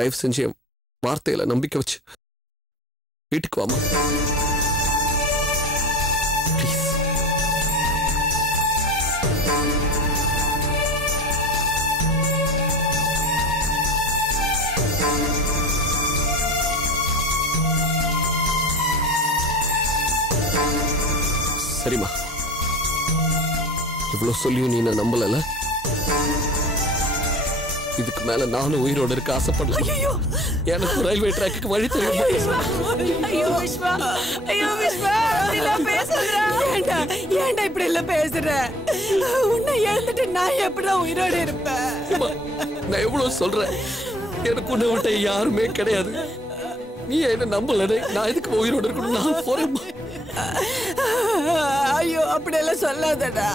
தயவு செஞ்சு என் வார்த்தையில நம்பிக்கை வச்சு வீட்டுக்கு வாமா. சரிம்மா, இவ்வளவு சொல்லியும் நீ நம்பல. இதுக்கு மேல நானும் உயிரோட இருக்க ஆசைப்படல. எனக்கு ரயில்வே ட்ராக்கு வழி தெரியும். ஏன்டா இப்படி எல்லாம் பேசுற? உன்னை எழுந்துட்டு நான் எப்படிதான் உயிரோட இருப்பேன்? நான் எவ்வளவு சொல்றேன், எனக்கு உன்னை விட்ட யாருமே கிடையாது. நீ என்ன நம்பல, நான் எதுக்கு உயிரோட இருக்கணும்? நான் போறேன். ஐயோ, அப்படியெல்லாம் சொல்லாதடா.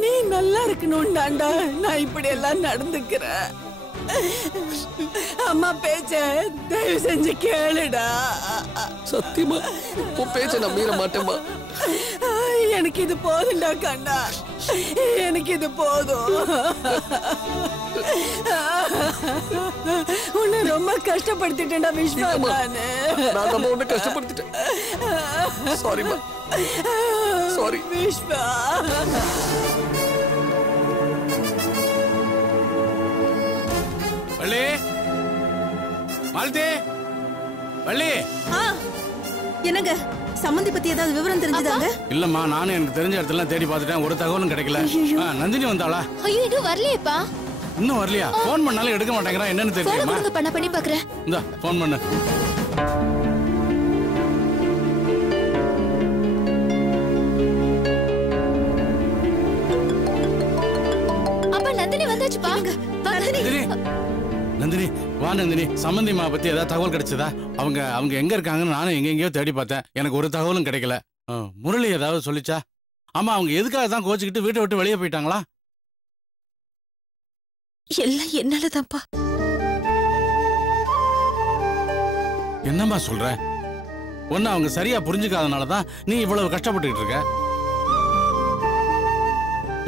நீ நல்லா இருக்கணும்டாண்டா நான் இப்படி எல்லாம் நடந்துக்கிறேன். அம்மா பேச்ச தயவு செஞ்சு கேளுடா. சத்தியமா உன் பேச்ச நான் மீற மாட்டேம்மா. எனக்கு இது போதும்டா கண்ணா, எனக்கு இது போதும். உன்னை ரொம்ப கஷ்டப்படுத்திட்டேன்டா விஸ்வா. நான் நம்ம உன்னை கஷ்டப்படுத்திட்டேன். சாரிம்மா, சாரி விஸ்வா. வள்ளி, மாலதி, வள்ளி. என்னங்க சம்பந்தி பத்தி ஏதாவது விவரம் தெரிஞ்சதாங்க? இல்லம்மா, நானும் எனக்கு தெரிஞ்ச இடத்துல தேடி பார்த்துட்டேன், ஒரு தகவலும் கிடைக்கல. நந்தினி வந்தாளா? ஐயோ, இன்னும் வரலையேப்பா. இன்னும் வரலையா? போன் பண்ணாலும் எடுக்க மாட்டேங்கிறான், என்னன்னு தெரியுமா? பண்ணி பாக்குறேன். இந்தா போன் பண்ணு. அப்பா நந்தினி வந்தாச்சுப்பா. நந்தினி வா. நந்தினி, சம்பந்திமா பத்தி ஏதாவது தகவல் கிடைச்சதா? அவங்க எங்க இருக்காங்கன்னு நானும் எங்கெங்கயோ தேடி பார்த்தேன், எனக்கு ஒரு தகவலும் கிடைக்கல. முரளி ஏதாவது சொல்லிச்சா? ஆமா, அவங்க எதுக்காக தான் கோச்சுக்கிட்டு வீட்டை விட்டு வெளியே போயிட்டாங்களா? எல்லாம் என்னாலதான்ப்பா. என்னம்மா சொல்ற? ஒன்னு அவங்க சரியா புரிஞ்சுக்காதனாலதான் நீ இவ்வளவு கஷ்டப்பட்டுக்கிட்டு இருக்க.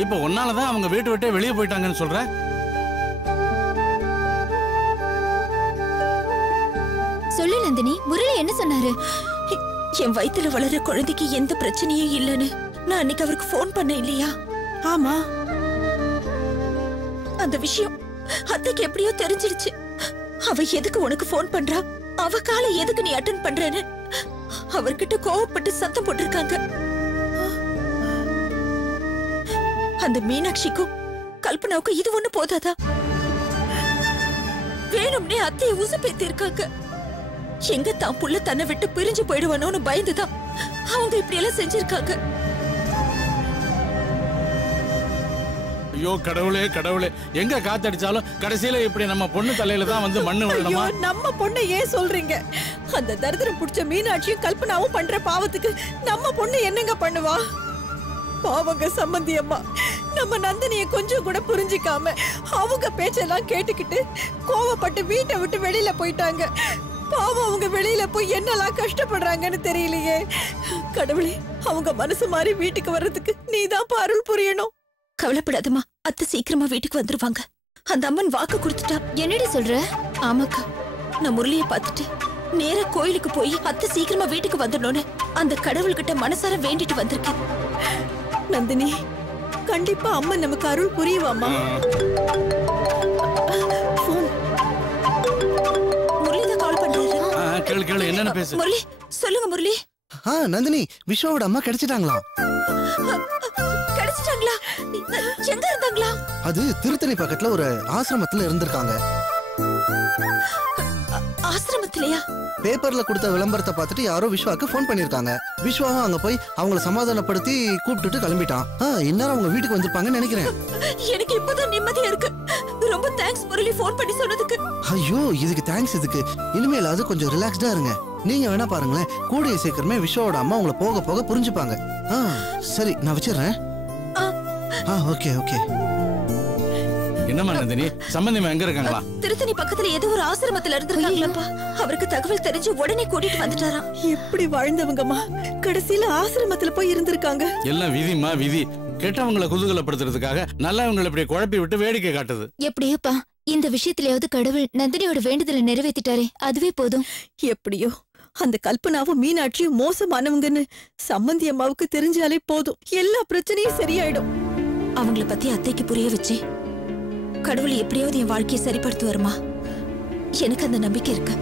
இப்ப ஒன்னாலதான் அவங்க வீட்டை விட்டு வெளியே போயிட்டாங்கன்னு சொல்ற. சொல்லு நந்தினி, முரளி என்ன சொன்னாரு? என் வயித்துல வளர குழந்தைக்கு எந்த பிரச்சனையும் இல்லைன்னு நான் அன்னைக்கு அவருக்கு போன் பண்ண இல்லையா? ஆமா, அந்த விஷயம் அத்தைக்கு எப்படியோ தெரிஞ்சிடுச்சு. அவ எதுக்கு உனக்கு போன் பண்றா, அவ காலை எதுக்கு நீ அட்டெண்ட் பண்றேன்னு அவர்கிட்ட கோவப்பட்டு சத்தம் போட்டிருக்காங்க. அந்த மீனாட்சிக்கும் கல்பனாவுக்கும் இது ஒண்ணு போதாதா? வேணும்னே அத்தையை உசுப்பேத்தி இருக்காங்க. எங்க தான் புள்ள தன்னை விட்டு பிரிஞ்சு போயிடுவானோன்னு பயந்துதான் அவங்க இப்படி எல்லாம் செஞ்சிருக்காங்க. ஐயோ கடவுளே கடவுளே, எங்க காத்தடிச்சாலும் கடைசியில இப்படி நம்ம பொண்ணு தலையில தான் வந்து மண்ணு விடணுமா? நம்ம பொண்ணை ஏன் சொல்றீங்க? அந்த தரித்திரம் புடிச்ச மீனாட்சியும் கல்பனாவும் பண்ற பாவத்துக்கு நம்ம பொண்ணு என்னங்க பண்ணுவா? பாவங்க சம்பந்தி அம்மா நம்ம நந்தினியை கொஞ்சம் கூட புரிஞ்சிக்காம அவங்க பேச்செல்லாம் கேட்டுக்கிட்டு கோவப்பட்டு வீட்டை விட்டு வெளியில போயிட்டாங்க. பாவம், அவங்க வெளியில போய் என்னெல்லாம் கஷ்டப்படுறாங்கன்னு தெரியலையே. கடவுளே, அவங்க மனசு மாறி வீட்டுக்கு வர்றதுக்கு நீதான் அருள் புரியணும். கவலைப்படாதம்மா, அத்தை சீக்கிரமா வீட்டுக்கு வந்துருவாங்க. அந்த அம்மன் வாக்கு கொடுத்துட்டா. என்னடி சொல்ற? ஆமாக்கா, நான் முரளியை பார்த்துட்டு நேரா கோயிலுக்கு போய் அத்தை சீக்கிரமா வீட்டுக்கு வந்துடணும்னு அந்த கடவுள்கிட்ட மனசார வேண்டிட்டு வந்திருக்கேன். நந்தினி, கண்டிப்பா அம்மன் நமக்கு அருள் புரியுவாமா? முரளிதான் கால் பண்றாரு. கேளு கேளு, என்னன்னு பேசு. முரளி, சொல்லுங்க முரளி. நந்தினி, விஸ்வாவோட அம்மா கிடைச்சிட்டாங்களா? கிடைச்சிட்டாங்களா? எங்க இருந்தாங்களா? அது திருத்தணி பக்கத்துல ஒரு ஆசிரமத்துல இருந்திருக்காங்க. ஆசிரமத்திலயா? பேப்பர்ல கொடுத்த விளம்பரத்தை பார்த்துட்டு யாரோ விஸ்வாக்கு போன் பண்ணிருக்காங்க. விஸ்வாவும் அங்க போய் அவங்கள சமாதானப்படுத்தி கூப்பிட்டுட்டு கிளம்பிட்டான். இந்நேரம் அவங்க வீட்டுக்கு வந்திருப்பாங்கன்னு நினைக்கிறேன். எனக்கு இப்பதான் நிம்மதியா இருக்கு. ரொம்ப தேங்க்ஸ் முரளி, போன் பண்ணி சொன்னதுக்கு. ஐயோ, இதுக்கு தேங்க்ஸ் எதுக்கு? இனிமேல் அது கொஞ்சம் ரிலாக்ஸ்டா இருங்க. நீங்க வேணா பாருங்களேன், கூடிய சீக்கிரமே விஸ்வாவோட அம்மா உங்களை போக போக புரிஞ்சுப்பாங்க. சரி, நான் வச்சிடுறேன். Okay okay. என்னம்மா நந்தினி, சம்பந்திமா எங்க இருக்காங்களா? திருத்தணி பக்கத்துல ஏதோ ஒரு ஆசிரமத்துல இருந்திருக்காங்களப்பா. அவருக்கு தகவல் தெரிஞ்சு உடனே கூட்டிட்டு வந்துட்டாராம். எப்படி வாழ்ந்தவங்கம்மா கடைசியில ஆசிரமத்துல போய் இருந்திருக்காங்க. எல்லாம் விதிமா விதி. கெட்டவங்களை குதூகலப்படுத்துறதுக்காக நல்லவங்களை இப்படி குழப்பி விட்டு வேடிக்கை காட்டுது. எப்படியோப்பா இந்த விஷயத்திலேயாவது கடவுள் நந்தினியோட வேண்டுதலை நிறைவேத்திட்டாரே, அதுவே போதும். எப்படியோ அந்த கல்பனாவும் மீனாட்சியும் மோசமானவங்கன்னு சம்மந்தி அம்மாவுக்கு தெரிஞ்சாலே போதும், எல்லா பிரச்சனையும் சரியாயிடும். அவங்கள பத்தி அத்தைக்கு புரிய வச்சு கடவுள் எப்படியாவது என் வாழ்க்கையை சரிப்படுத்துவாருமா. எனக்கு அந்த நம்பிக்கை இருக்கு.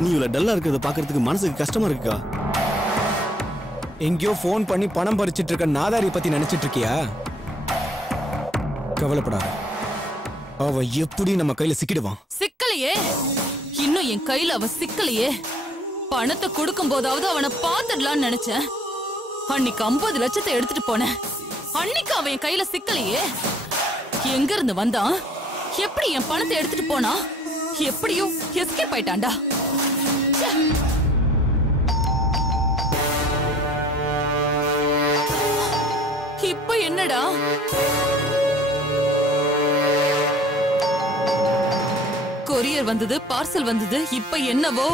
நீ இவ்வளவு டல்லா இருக்கிறத பாக்குறதுக்கு மனசுக்கு கஷ்டமா இருக்குக்கா. எங்கேயோ போன் பண்ணி பணம் பறிச்சிட்டு இருக்க நாதாரியை பத்தி நினைச்சிட்டு இருக்கியா? கவலைப்படாத, அவ எப்படி நம்ம கையில சிக்கிடுவான். சிக்கலையே, இன்னும் என் கையில அவ சிக்கலையே. பணத்தை கொடுக்கும் போதாவது அவனை பாத்துடலான்னு நினைச்சேன். அன்னைக்கு 50 லட்சத்தை எடுத்துட்டு போனேன். அன்னைக்கு அவன் என் கையில சிக்கலையே. எங்க இருந்து வந்தான்? எப்படி என் பணத்தை எடுத்துட்டு போனா? எப்படியும் எஸ்கேப் ஆயிட்டான்டா. இப்ப என்னடா? கொரியர் வந்தது, பார்சல் வந்தது, இப்ப என்னவோ?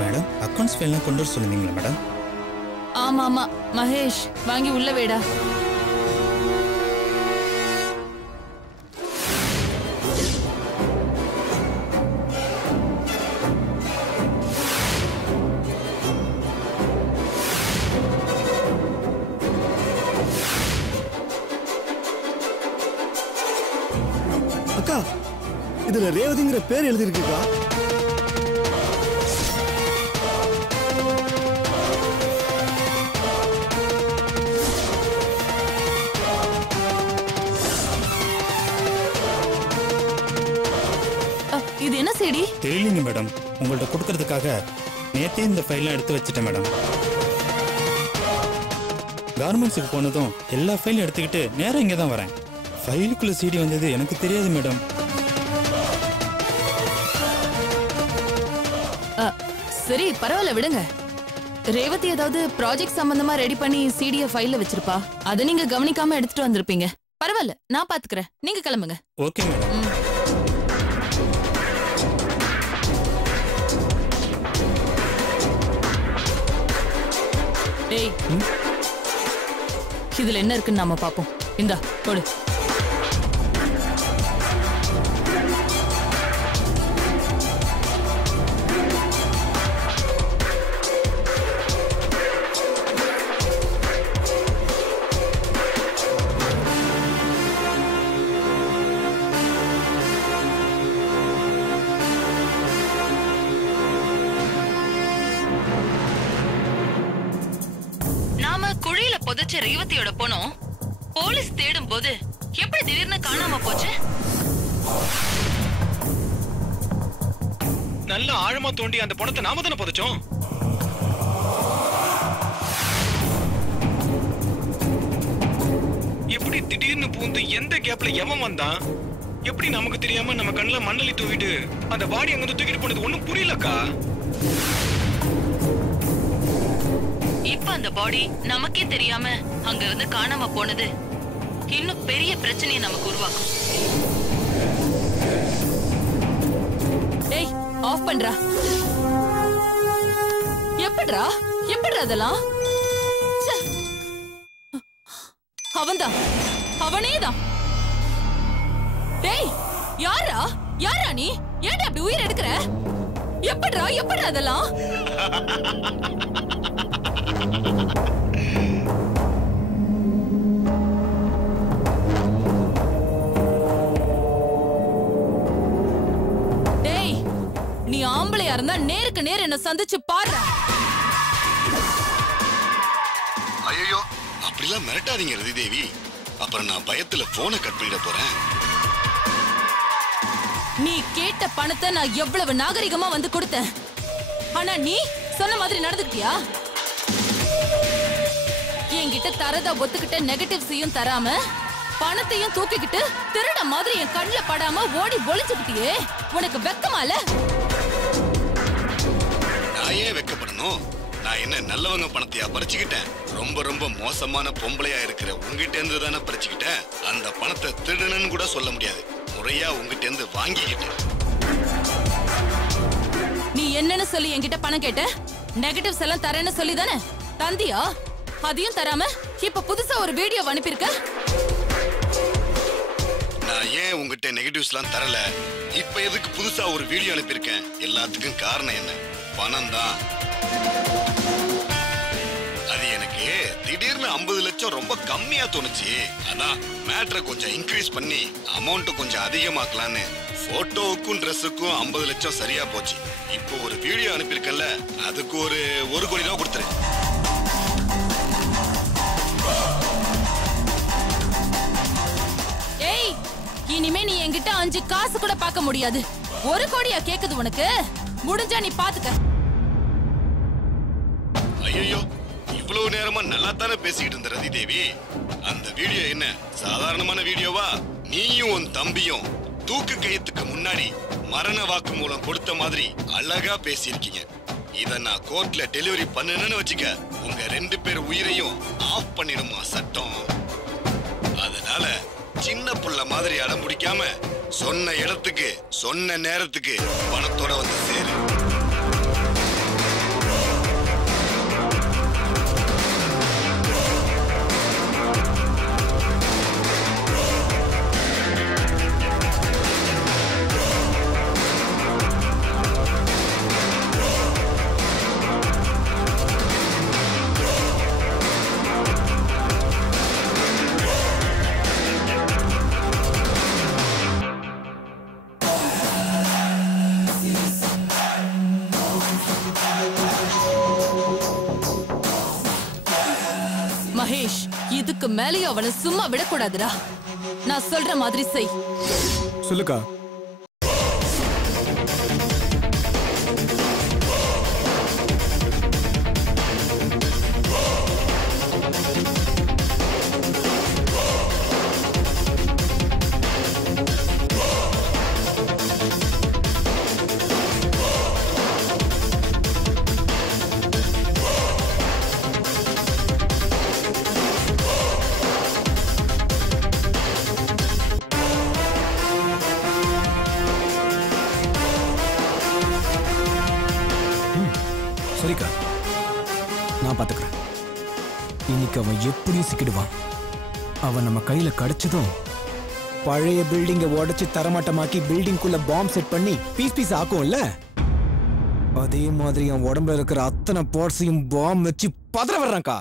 மேடம், அக்கவுண்ட்ஸ் ஃபைல்லாம் கொண்டு வர சொல்லுவீங்களா மேடம்? ஆமா ஆமா மகேஷ், வாங்கி உள்ள வேடா. அக்கா, இதுல ரேவதிங்கிற பேர் எழுதி இருக்குக்கா. இது என்ன செடி? தெரியலங்க மேடம், உங்கள்ட்ட கொடுக்கறதுக்காக நேத்தே இந்த ஃபைல்லாம் எடுத்து வச்சுட்டேன் மேடம். கார்மெண்ட்ஸுக்கு போனதும் எல்லா ஃபைலும் எடுத்துக்கிட்டு நேரம் இங்கே தான் வரேன். ஃபைலுக்குள்ள சிடி வந்தது எனக்கு தெரியாது மேடம். சரி பரவாயில்ல விடுங்க. ரேவதி ஏதாவது ப்ராஜெக்ட் சம்பந்தமா ரெடி பண்ணி சிடிய ஃபைல்ல வச்சிருப்பா. அதை நீங்க கவனிக்காம எடுத்துட்டு வந்திருப்பீங்க. பரவாயில்ல, நான் பாத்துக்கிறேன், நீங்க கிளம்புங்க. Okay madam. டேய், இதுல என்ன இருக்குன்னு நாம பாப்போம். இந்தா கொடு. குழியில புதைச்ச ரேவதியோட பணம் போலீஸ் தேடும் போது எப்படி திடீர்னு காணாம போச்சு? நல்ல ஆழமா தோண்டி அந்த பணத்தை நாம தானே புதைச்சோம். எப்படி திடீர்னு பூந்து எந்த கேப்ல எவன் வந்தான்? எப்படி நமக்கு தெரியாம நம்ம கண்ணுல மண்ணலி தூவிட்டு அந்த பாடி அங்க தூக்கிட்டு போனது ஒண்ணும் புரியலக்கா. இப்ப அந்த பாடி நமக்கே தெரியாம அங்க இருந்து காணாம போனது இன்னும் பெரிய பிரச்சனையை நமக்கு உருவாக்கும். டேய், ஆஃப் பண்றா. எப்படிடா அதெல்லாம்? அவன்தான், அவனேதான். டேய், யாரா நீ? ஏன்டா அப்படி உயிர் எடுக்கிற? எப்படிடா அதெல்லாம்? டேய், நீ ஆம்பளையா இருந்தா நேருக்கு நேர் என்ன சந்திச்சு பாரு. ஐயோ, அப்படிலாம் மிரட்டாதீங்க ரதி தேவி. அப்புறம் நான் பயத்துல போனை கட் பண்ணிட போறேன். நீ கேட்ட பணத்தை நான் எவ்வளவு நாகரிகமா வந்து கொடுத்தேன். ஆனா நீ சொன்ன மாதிரி நடந்துக்கிட்டியா? என்கிட்ட தரதா ஒத்துக்கிட்ட நெகட்டிவ்ஸையும் தராம பணத்தையும் தூக்கிக்கிட்டு திருட மாதிரி என் கண்ணுல படாம ஓடி ஒளிஞ்சுக்கிட்டியே. உனக்கு வெக்கமால? நான் ஏன் வெக்கப்படணும்? நான் என்ன நல்லவங்க பணத்தையா பறிச்சுக்கிட்டேன்? ரொம்ப ரொம்ப மோசமான பொம்பளையா இருக்கிற உங்ககிட்ட இருந்து தானே பறிச்சுக்கிட்டேன். அந்த பணத்தை திருடணும்னு கூட சொல்ல முடியாது. முறையா உங்ககிட்ட இருந்து வாங்கிக்கிட்டேன். நீ என்னன்னு சொல்லி என்கிட்ட பணம் கேட்ட? நெகட்டிவ்ஸ் எல்லாம் தரேன்னு சொல்லி தானே தந்தியா? அதையும் தராம இப்ப புதுசா ஒரு வீடியோ அனுப்பியிருக்க. நான் ஏன் உங்ககிட்ட நெகட்டிவ்ஸ் எல்லாம் தரல? இப்ப எதுக்கு புதுசா ஒரு வீடியோ அனுப்பியிருக்கேன்? எல்லாத்துக்கும் காரணம் என்ன? பணம் தான். அது எனக்கு திடீர்னு 50 லட்சம் ரொம்ப கம்மியா தோணுச்சு. அதான் மேட்டரை கொஞ்சம் இன்க்ரீஸ் பண்ணி அமௌண்ட் கொஞ்சம் அதிகமாக்கலான்னு போட்டோவுக்கும் ட்ரெஸ்ஸுக்கும் 50 லட்சம் சரியா போச்சு. இப்போ ஒரு வீடியோ அனுப்பியிருக்கல, அதுக்கு ஒரு 1 கோடி ரூபா கொடுத்துரு. ஏய், இனிமே நீ என்கிட்ட 5 காசு கூட பார்க்க முடியாது. 1 கோடியா கேக்குது உனக்கு? முடிஞ்சா நீ பாத்துக்க. ஐயோ, இவ்வளவு நேரமா நல்லா தானே பேசிக்கிட்டு இருந்த ரதி தேவி. அந்த வீடியோ என்ன சாதாரணமான வீடியோவா? நீயும் உன் தம்பியும் தூக்கு கயித்துக்கு முன்னாடி மரண வாக்கு மூலம் கொடுத்த மாதிரி அழகா பேசியிருக்கீங்க. இத நான் கோர்ட்ல டெலிவரி பண்ணணும்னு வச்சுக்க, உங்க 2 பேர் உயிரையும் ஆஃப் பண்ணிடுமா சட்டம். அதனால சின்ன புள்ள மாதிரி அடம் பிடிக்காம சொன்ன இடத்துக்கு சொன்ன நேரத்துக்கு பணத்தோட வந்து சேரு. மகேஷ், இதுக்கு மேலேயும் அவனை சும்மா விடக்கூடாதுடா. நான் சொல்ற மாதிரி செய். சொல்லுக்கா. சரிக்கா, நான் பாத்துக்கிறேன். இன்னைக்கு அவன் எப்படியும் சிக்கிடுவான். அவன் நம்ம கையில கிடைச்சதும் பழைய பில்டிங்கை உடைச்சு தரமாட்டமாக்கி பில்டிங்குள்ள பாம்பு செட் பண்ணி பீஸ் பீஸ் ஆக்கும்ல, அதே மாதிரி அவன் உடம்புல இருக்கிற அத்தனை பார்ட்ஸையும் பாம்பு வச்சு பதற வர்றான்க்கா.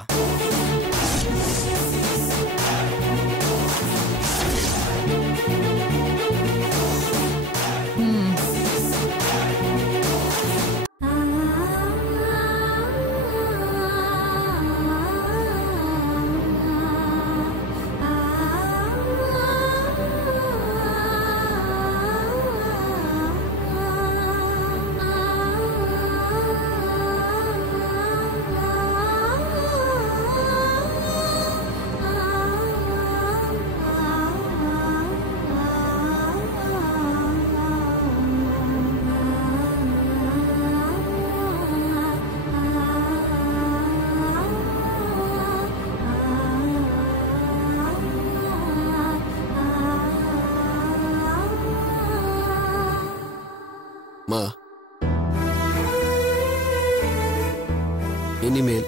இனிமேல்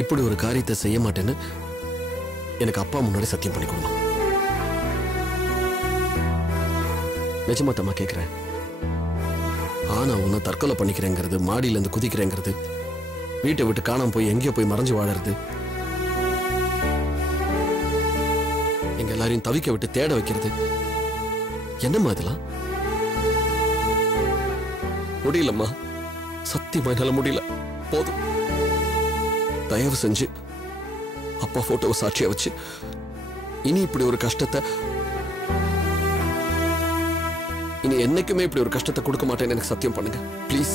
இப்படி ஒரு காரியத்தை செய்ய மாட்டேன்னு எனக்கு அப்பா முன்னாடி சத்தியம் பண்ணி கொடுமா. நிஜமாத்தம்மா கேட்கிறேன். ஆனா உன்னை தற்கொலை பண்ணிக்கிறேங்கிறது, மாடியில இருந்து குதிக்கிறேங்கிறது, வீட்டை விட்டு காணாம போய் எங்கேயோ போய் மறைஞ்சு வாழறது, எங்க எல்லாரையும் தவிக்க விட்டு தேட வைக்கிறது, என்னம்மா இதெல்லாம்? முடியலம்மா, சத்தியமா என்னால முடியல. போதும், தயவு செஞ்சு அப்பா போட்டோவை சாட்சியா வச்சு இனி இப்படி ஒரு கஷ்டத்தை, இனி என்னைக்குமே இப்படி ஒரு கஷ்டத்தை கொடுக்க மாட்டேன்னு எனக்கு சத்தியம் பண்ணுங்க ப்ளீஸ்.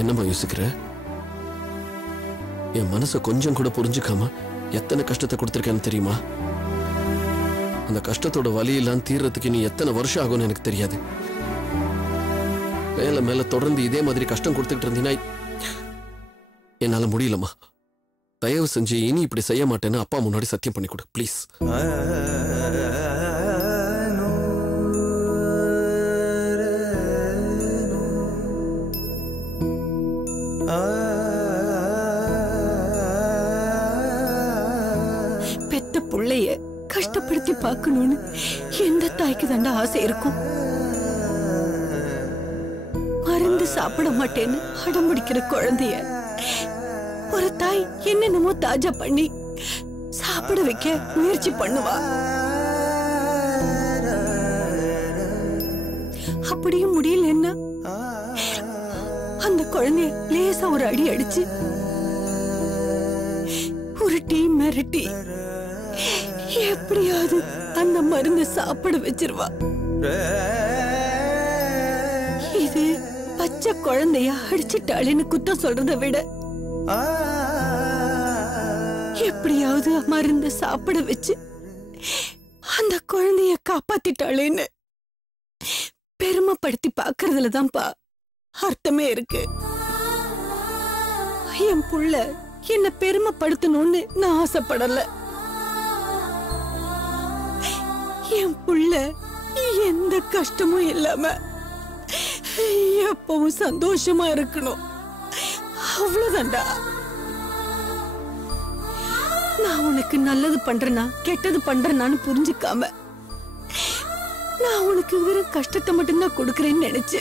என்னம்மா யோசிக்கிற? என் மனசை கொஞ்சம் கூட புரிஞ்சுக்காம எத்தனை கஷ்டத்தை கொடுத்திருக்கேன்னு தெரியுமா? அந்த கஷ்டத்தோட வலியெல்லாம் தீர்றதுக்கு இனி எத்தனை வருஷம் ஆகும்னு எனக்கு தெரியாது. மேல மேல தொடர்ந்து இதே மாதிரி கஷ்டம் கொடுத்துட்டு இருந்தீங்கன்னா என்னால முடியலம்மா. தயவு செஞ்சு இனி இப்படி செய்ய மாட்டேன்னு அப்பா முன்னாடி சத்தியம் பண்ணி கொடு ப்ளீஸ். பெத்த புள்ளைய கஷ்டப்படுத்தி பார்க்கணும்னு எந்த தாய்க்கு தாண்டா ஆசை இருக்கும்? மருந்து சாப்பிட மாட்டேன்னு அடம்பிடிக்கிற குழந்தைய ஒரு தாய் என்னென்னமோ தாஜா பண்ணி சாப்பிட வைக்க முயற்சி பண்ணுவா. அப்படியும் முடியலன்னா அந்த குழந்தைய லேசா ஒரு அடி அடிச்சு உருட்டி மிரட்டி எப்படியாவது அந்த மருந்து சாப்பிட வச்சிருவா. இது பச்சை குழந்தைய அடிச்சிட்டாளேன்னு குத்தம் சொல்றதை விட எப்படியாவது மருந்து சாப்பிட வச்சு அந்த குழந்தைய காப்பாத்திட்டாளேன்னு பெருமைப்படுத்தி பாக்குறதுலதான்ப்பா அர்த்தமே இருக்கு. என் புள்ள என்ன பெருமைப்படுத்தணும்னு நான் ஆசைப்படல. என் புள்ள எந்த கஷ்டமும் இல்லாம எப்பவும் சந்தோஷமா இருக்கணும், அவ்வளவுதான்டா. நான் உனக்கு நல்லது பண்றேனா கெட்டது பண்றேனான்னு புரிஞ்சுக்காம நான் உனக்கு வெறும் கஷ்டத்தை மட்டும்தான் கொடுக்கறேன்னு நினைச்சு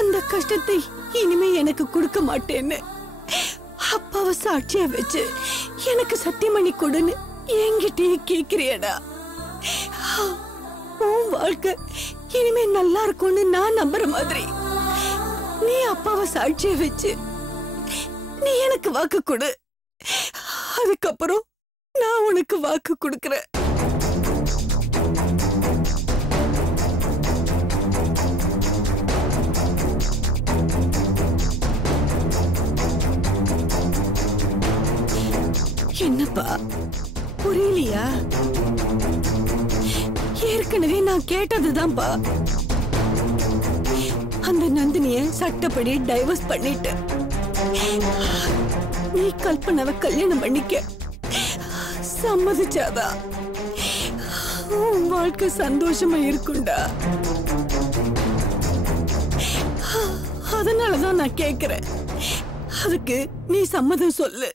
அந்த கஷ்டத்தை இனிமே எனக்கு கொடுக்க மாட்டேன்னு அப்பாவை சாட்சியா வச்சு எனக்கு சத்தியம் பண்ணி கொடுன்னு என்கிட்டயே கேக்குறியடா. உன் வாழ்க்கை இனிமே நல்லா இருக்கும்னு நான் நம்புற மாதிரி நீ அப்பாவை சாட்சியா வச்சு நீ எனக்கு வாக்கு கொடு. அதுக்கப்புறம் நான் உனக்கு வாக்கு கொடுக்கிறேன். என்னப்பா புரியலையா? ஏற்கனவே நான் கேட்டதுதான்ப்பா. அந்த நந்தினிய சட்டப்படி டைவர்ஸ் பண்ணிட்டு நீ கல்பனாவை கல்யாணம் பண்ணிக்க சம்மதிச்சாதா உன் வாழ்க்கை சந்தோஷமா இருக்கும்டா. அதனாலதான் நான் கேக்குறேன், அதுக்கு நீ சம்மதம் சொல்லு.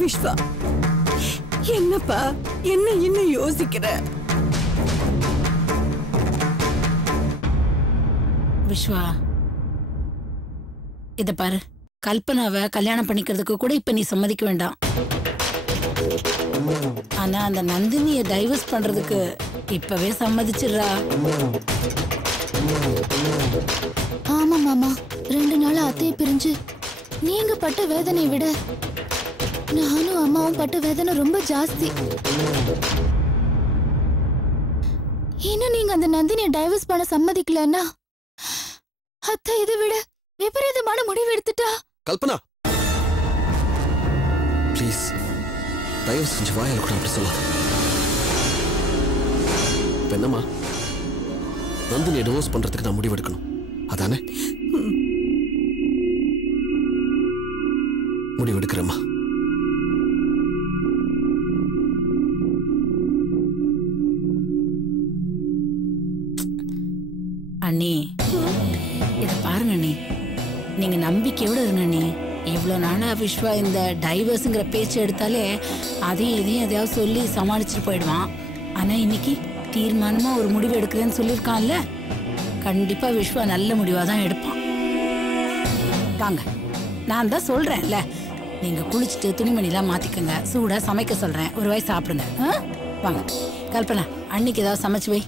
விஸ்வா, என்னப்பா என்ன இன்னும் யோசிக்கிற? விஸ்வா, இத பாரு, கல்பனாவை கல்யாணம் பண்ணிக்கிறதுக்கு கூட இப்ப நீ சம்மதிக்க வேண்டாம். ஆனா அந்த நந்தினியை டைவர்ஸ் பண்றதுக்கு இப்பவே சம்மதிச்சிடுறா. ஆமா மாமா, 2 நாள் அத்தையை பிரிஞ்சு நீங்க பட்ட வேதனையை விட நானும் அம்மாவும் பட்ட வேதனை ரொம்ப ஜாஸ்தி. இன்னும் நீங்க அந்த நந்தினியை டைவர்ஸ் பண்ண சம்மதிக்கலன்னா அத்தை இதை விட விபரீதமான முடிவு எடுத்துட்டா. கல்பனா, ப்ளீஸ் தயவு செஞ்சு வாயால கூட அப்படி சொல்லாத. என்னம்மா, நந்தினியை டிவோர்ஸ் பண்றதுக்கு நான் முடிவெடுக்கணும், அதானே? முடிவெடுக்கிறேம்மா. அண்ணி, இத பாருங்க அண்ணி, நீங்க நம்பிக்கையோட இருங்க நீ. இவ்வளோ நாளா விஸ்வா இந்த டைவர்ஸுங்கிற பேச்சு எடுத்தாலே அதையும் இதையும் எதையாவது சொல்லி சமாளிச்சுட்டு போயிடுவான். ஆனா இன்னைக்கு தீர்மானமா ஒரு முடிவு எடுக்கிறேன்னு சொல்லியிருக்கான்ல, கண்டிப்பா விஸ்வா நல்ல முடிவா தான் எடுப்பான். வாங்க, நான் தான் சொல்றேன்ல, நீங்க குளிச்சுட்டு துணிமணிலாம் மாத்திக்கங்க, சூடா சமைக்க சொல்றேன், ஒரு வாய் சாப்பிடுங்க. வாங்க கல்பனா, அன்னைக்கு ஏதாவது சமைச்சு வை.